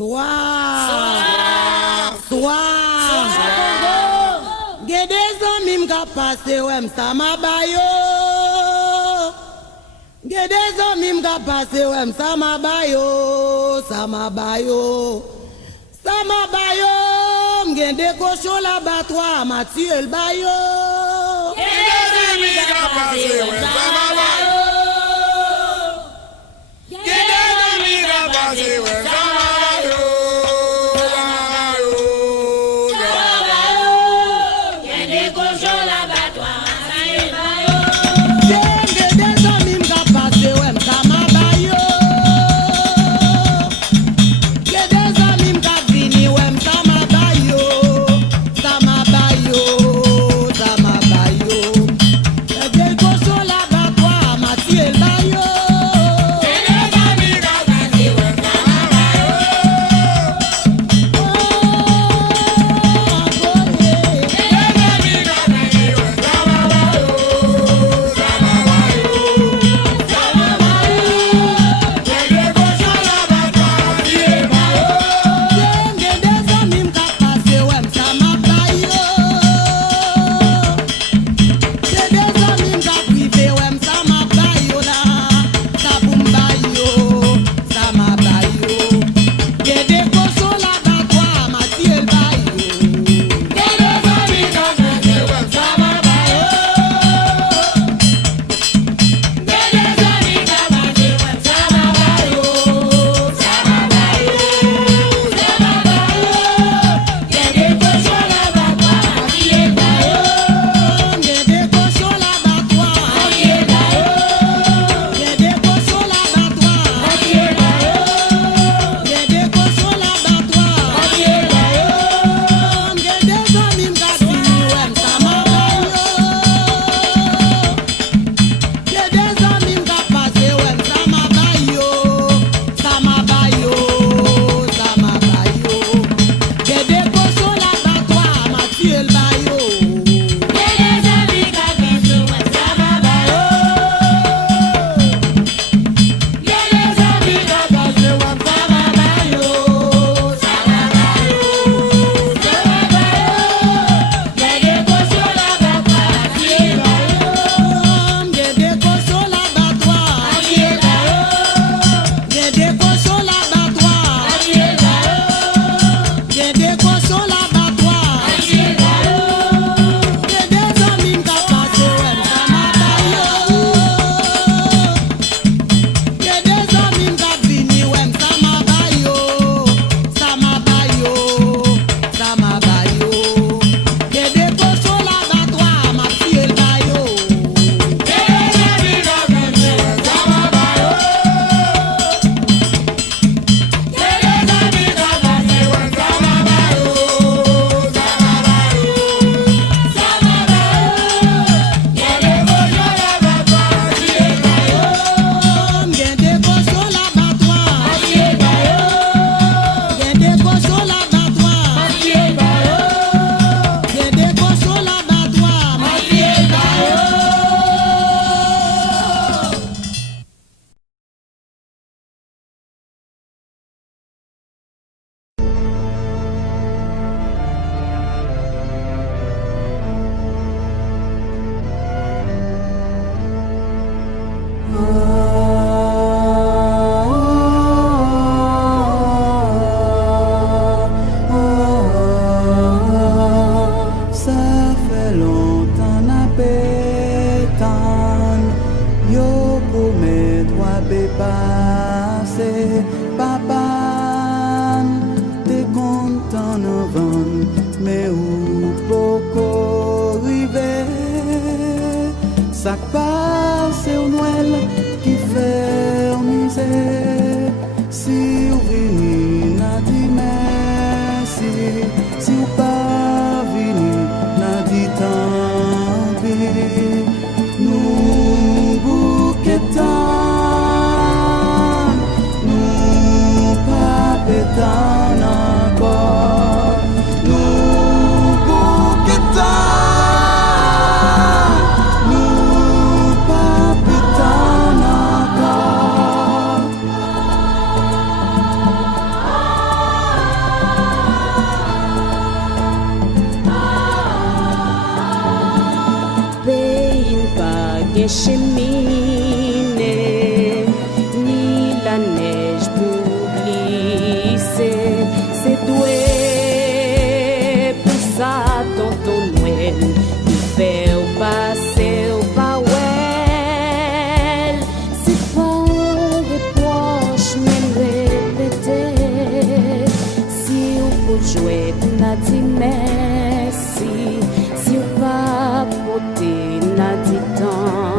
Ge des amis ka passe wem sama bayo. Ge des amis ka passe wem sama bayo, sama bayo. Sama bayo, gen de cochon la batwa Mathieu el bayo. Ge des amis ka passe wem sama bayo. Ge des amis ka passe wem sama bayo. Mathieu el bayo. cheminer, ni la neige pour glisser. C'est doué pour ça, tonton Noël, qui fait au passé au pawel. C'est pas des poches, mais répéter. Si on peut jouer, n'a dit merci. Si on va porter, n'a dit tant.